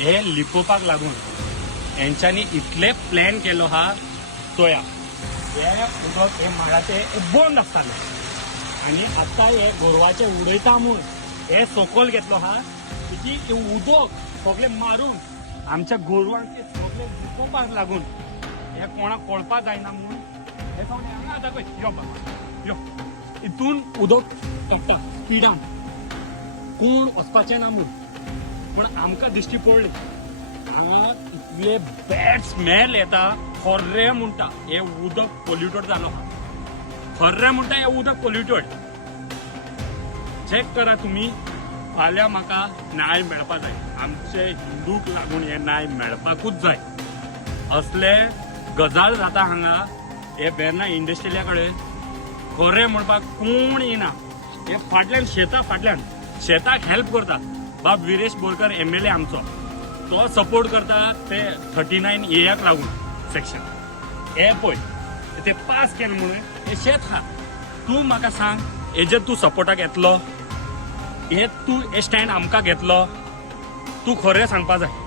हे लिपोवपाक लागून यांच्यानी इतले प्लॅन केलो हा चोया हे उदक हे माडाचे बोंड आसताले आणि आता हे गोरवाचे उडयता म्हूण हे सकल घेतलो हा की उदक सगळे मारून आमच्या गोरवांचे सगळे लिपोवपाक लागून हे कोणाक कळपा जायना म्हणून हे सगळे हांगा आतां पळय यो बाबा यो इथून उदक काडटा स्पिडान कोण वचपाचें ना म्हूण पण आमकां दिश्टी पडली हांगा इतले बॅड स्मेल येता खर्रे म्हणटा हे उदक पोल्युटेड जालो हा खर्रे म्हणटा हे उदक पोल्युटेड चेक करा तुम्ही फाल्यां म्हाका न्याय मेळपा जाय आमचे हिंदूक लागून हे न्याय मेळपाकूच जाय असले गजाल जाता हांगा हे बेर्ना इंडस्ट्रियला कडेन खरें म्हणपाक कोण येना हे फाटल्यान शेताक हेल्प करता बाब विरेश बोरकर MLA आमचो तो सपोर्ट करता ते 39A लागून सेक्शन हे पळय ते पास केलें म्हणून हे शेत हा तूं म्हाका सांग हेजे तूं सपोर्टाक येतलो हे तूं हे स्टँड आमकां घेतलो तूं खरें सांगपा जाय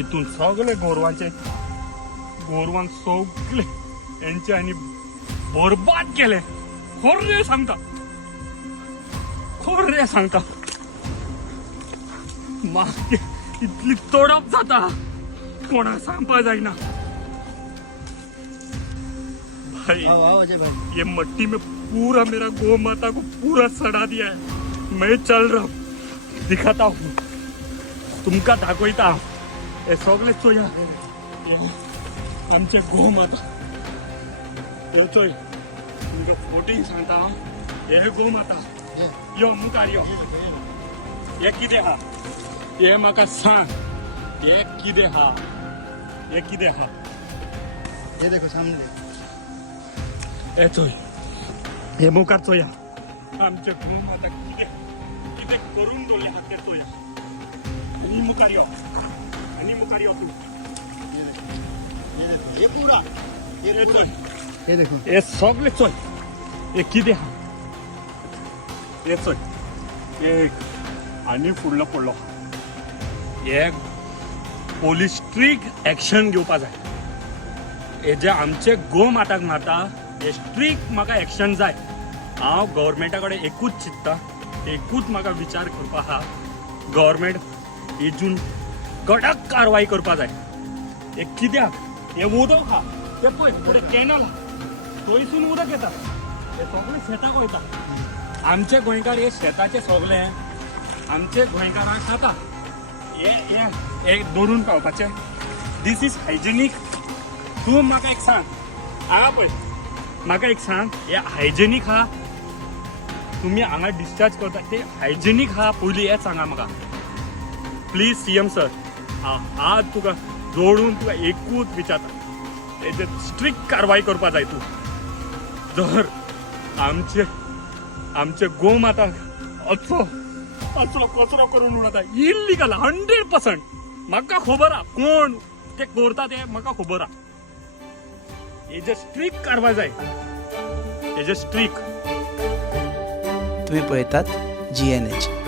इथून सगळे गोरवांक सगळे यांच्यानी बरबाद केले खरे सांगता म्हाका इतली तडप जाता कोणाक सांगपा जायना भाई ये मट्टी में पूरा मेरा गौ माता को पूरा सड़ा दिया है मैं चल रहा हूँ दिखाता हूँ तुमका दाखवता हे सगळे चोया आमचे गो माता हे चोय तुमका फोटी सांगता हे गो माता यो मुखार यो हे कितें हा हे म्हाका सांग हे कितें हा ये देखो सामने हे चोय हे मुखार चोया आमचे गो माता कितें करून दवरले हा ते चोया आणि मुखार यो तू ये पूरा ये देखो हे सगळे चोय हे कितें हा हे चोय हे आनी फुडलो पडलो हे पोलीस स्ट्रिक्ट एक्शन घेवपा जाय हे जे आमचे गो माताक मारता हे स्ट्रिक्ट म्हाका एक्शन जाय हांव गव्हर्मेंटा कडेन एकूच चित्ता एकूच म्हाका विचार करपा हा गव्हर्मेंट हेतून कडक कारवाई करपा जाय हे कित्याक हे उदक हा ते पळय फुडें कॅनल थंयसून उदक येता हे सगळे शेताक वयता आमचे गोंयकार हे शेताचे सगळे आमचे गोंयकारांक खाता हे धरून पावपाचे दीस इज हायजेनीक तूं म्हाका एक सांग हांगा पळय म्हाका एक सांग हे हायजेनीक हा तुमी हांगा डिस्चार्ज करता ते हायजेनीक हा पयलीं हें सांगा म्हाका प्लीज CM सर आज तुका जोडून तुका एकूच विचारता हेजे स्ट्रिक्ट कारवाई करपा जाय तूं जर आमचे गो माताक असलो कचरो करून उडयता इल्लीगल 100% म्हाका खबर आहा कोण ते करता ते म्हाका खबर आहा हेजे स्ट्रिक्ट कारवाई जाय हेजे स्ट्रिक्ट तुम्ही पळयतात GNH